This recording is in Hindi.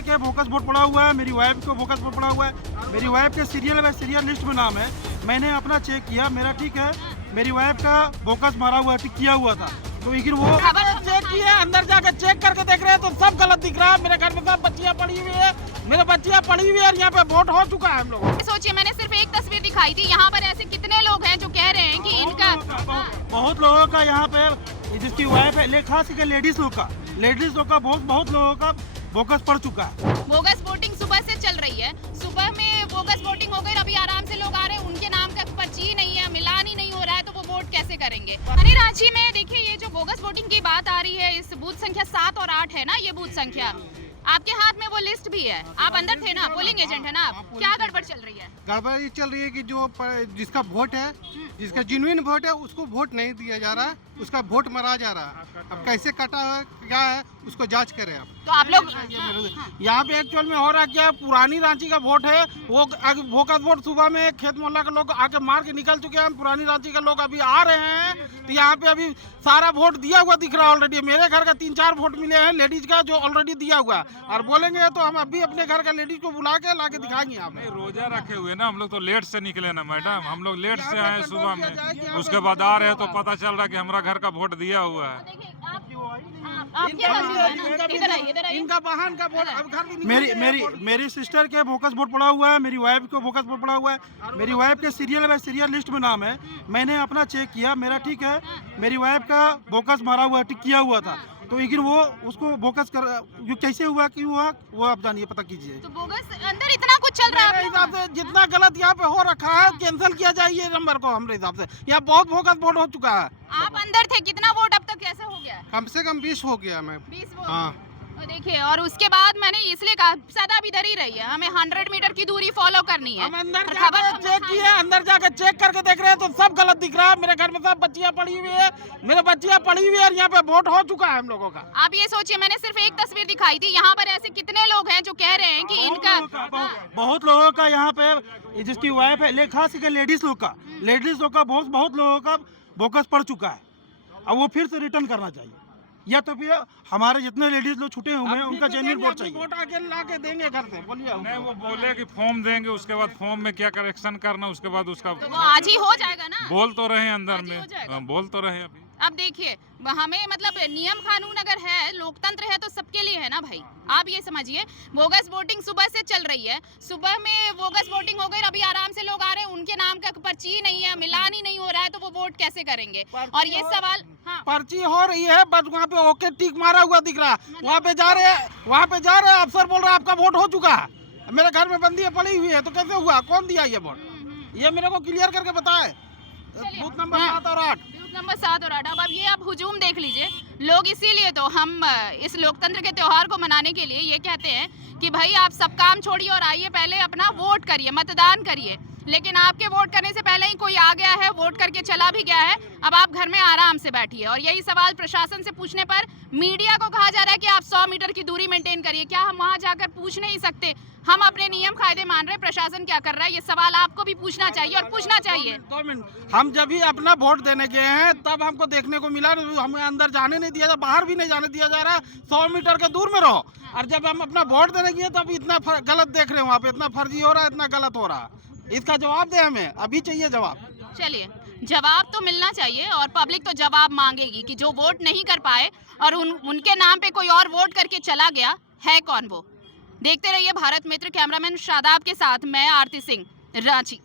सिस्टर के बोगस वोट पड़ा हुआ है, मेरी वाइफ को बोगस वोट पड़ा हुआ है। मेरी वाइफ के सीरियल लिस्ट में नाम है। मैंने अपना चेक किया, मेरा ठीक है। मेरी वाइफ का बोगस मारा हुआ है, किया हुआ था। तो लेकिन वो चेक किया, अंदर जाकर चेक करके देख रहे हैं तो सब गलत दिख रहा है। मेरे घर में सब बच्चियां पड़ी हुई है, मेरे बच्चियां पड़ी हुई है और यहाँ पे वोट हो चुका है हम लोग। सोचिए, मैंने सिर्फ एक तस्वीर दिखाई थी, यहाँ पर ऐसे कितने लोग हैं जो कह रहे हैं कि इनका बहुत लोगों का यहाँ पे जिसकी वाइफ है, खास करके लेडीज लोग का बहुत लोगों का बोगस पड़ चुका है। बोगस वोटिंग सुबह से चल रही है। सुबह में बोगस वोटिंग हो गई, अभी आराम से लोग आ रहे हैं, उनके नाम का पर्ची नहीं है, मिलान ही नहीं हो रहा है, तो वो वोट कैसे करेंगे। अरे रांची में देखिए, ये जो बोगस वोटिंग की बात आ रही है, इस बूथ संख्या 7 और 8 है ना, ये बूथ संख्या आपके हाथ में वो लिस्ट भी है, आप अंदर थे ना, पोलिंग एजेंट है ना आप, क्या गड़बड़ चल रही है? गड़बड़ ये चल रही है कि जो जिसका वोट है, जिसका जेन्युइन वोट है, उसको वोट नहीं दिया जा रहा है, उसका वोट मरा जा रहा है। अब कैसे कटा है, क्या है, उसको जांच करें आप। तो आप लोग यहाँ पे एक्चुअल में हो रहा क्या है, पुरानी रांची का वोट है, वो बोगस वोट सुबह में खेत मोहल्ला के लोग आके मार के निकल चुके हैं। पुरानी रांची के लोग अभी आ रहे हैं, तो यहाँ पे अभी सारा वोट दिया हुआ दिख रहा है ऑलरेडी। मेरे घर का 3-4 वोट मिले हैं लेडीज का, जो ऑलरेडी दिया हुआ है। और बोलेंगे तो हम अभी अपने घर का लेडीज को बुला के लाके दिखाएंगे। आप रोजा रखे हुए ना, हम लोग तो लेट से निकले ना मैडम, हम लोग लेट से आए सुबह में, उसके बाद आ रहे हैं तो पता चल रहा है कि हमारा घर का वोट दिया हुआ है। इनका वाहन का वोट अब घर भी मेरी सिस्टर के बोगस वोट पड़ा हुआ है, मेरी वाइफ को बोगस वोट पड़ा हुआ है। मेरी वाइफ के सीरियल लिस्ट में नाम है। मैंने अपना चेक किया, मेरा ठीक है। मेरी वाइफ का बोगस मारा हुआ है, किया हुआ था। तो लेकिन वो उसको बोगस कर जो कैसे हुआ, क्यों हुआ, वो आप जानिए, पता कीजिए। तो बोगस अंदर इतना कुछ चल रहा है, मेरे हिसाब से जितना गलत यहाँ पे हो रखा है, कैंसिल किया जाए ये नंबर को। हमारे हिसाब से यहाँ बहुत बोगस वोट हो चुका है। आप अंदर थे, कितना वोट अब तक कैसे हो गया? कम से कम 20 हो गया मैं। 20 वोट। हाँ, तो देखिए, और उसके बाद मैंने इसलिए कहा सदा भी इधर ही रही है, हमें 100 मीटर की दूरी फॉलो करनी है। हम अंदर और जाकर चेक किए, अंदर जाकर चेक करके देख रहे हैं तो सब गलत दिख रहा है। मेरे घर में सब बच्चियां पड़ी हुई है, मेरे बच्चियां पड़ी हुई है और यहाँ पे वोट हो चुका है हम लोगों का। आप ये सोचिए, मैंने सिर्फ एक तस्वीर दिखाई थी, यहाँ पर ऐसे कितने लोग हैं जो कह रहे हैं कि इनका बहुत लोगों का यहाँ पे जिसकी वाइफ है, खास करके लेडीज लोग का बहुत लोगों का बोगस पड़ चुका है। अब वो फिर से रिटर्न करना चाहिए, या तो फिर हमारे जितने लेडीज लोग छूटे हुए हैं उनका जेन्युइन वोट चाहिए। वोट आके ला के देंगे घर से, बोलिए। नहीं, वो बोले कि फॉर्म देंगे, उसके बाद फॉर्म में क्या करेक्शन करना, उसके बाद उसका तो वो आज ही हो जाएगा ना। बोल तो रहे अंदर आज ही हो जाएगा। में, बोल तो रहे अभी। अब देखिए, हमें मतलब नियम कानून अगर है, लोकतंत्र है, तो सबके लिए है ना भाई। आप ये समझिए, बोगस वोटिंग सुबह से चल रही है। सुबह में बोगस वोटिंग हो गई, अभी आराम से लोग आ रहे हैं, उनके नाम का पर्ची नहीं है, मिलान ही नहीं हो रहा है, तो वो वोट कैसे करेंगे? और ये सवाल, हाँ, पर्ची हो रही है, बस वहाँ पे ओके टिक मारा हुआ दिख रहा है। वहाँ पे जा रहे हैं, अफसर बोल रहा है आपका वोट हो चुका है। मेरे घर में बंदी पड़ी हुई है, तो कैसे हुआ, कौन दिया ये वोट, ये मेरे को क्लियर करके बताए। बूथ नंबर 7 और 8। बूथ नंबर 7 और 8। अब ये आप हुजूम देख लीजिए। लोग इसीलिए तो हम इस लोकतंत्र के त्योहार को मनाने के लिए ये कहते हैं कि भाई आप सब काम छोड़िए और आइए, पहले अपना वोट करिए, मतदान करिए। लेकिन आपके वोट करने से पहले ही कोई आ गया है, वोट करके चला भी गया है। अब आप घर में आराम से बैठिए। और यही सवाल प्रशासन से पूछने पर मीडिया को कहा जा रहा है कि आप 100 मीटर की दूरी मेंटेन करिए। क्या हम वहां जाकर पूछ नहीं सकते? हम अपने नियम कायदे मान रहे हैं, प्रशासन क्या कर रहा है? ये सवाल आपको भी पूछना चाहिए और पूछना चाहिए। 2 मिनट, हम जब भी अपना वोट देने गए हैं तब हमको देखने को मिला, हमें अंदर जाने नहीं दिया, बाहर भी नहीं जाने दिया जा रहा। 100 मीटर के दूर में रहो। और जब हम अपना वोट देने गए तब इतना गलत देख रहे हैं, वहाँ पे इतना फर्जी हो रहा है, इतना गलत हो रहा है। इसका जवाब दे, हमें अभी चाहिए जवाब। चलिए, जवाब तो मिलना चाहिए और पब्लिक तो जवाब मांगेगी कि जो वोट नहीं कर पाए और उनके नाम पे कोई और वोट करके चला गया है, कौन वो। देखते रहिए भारत मित्र। कैमरामैन शादाब के साथ मैं आरती सिंह, रांची।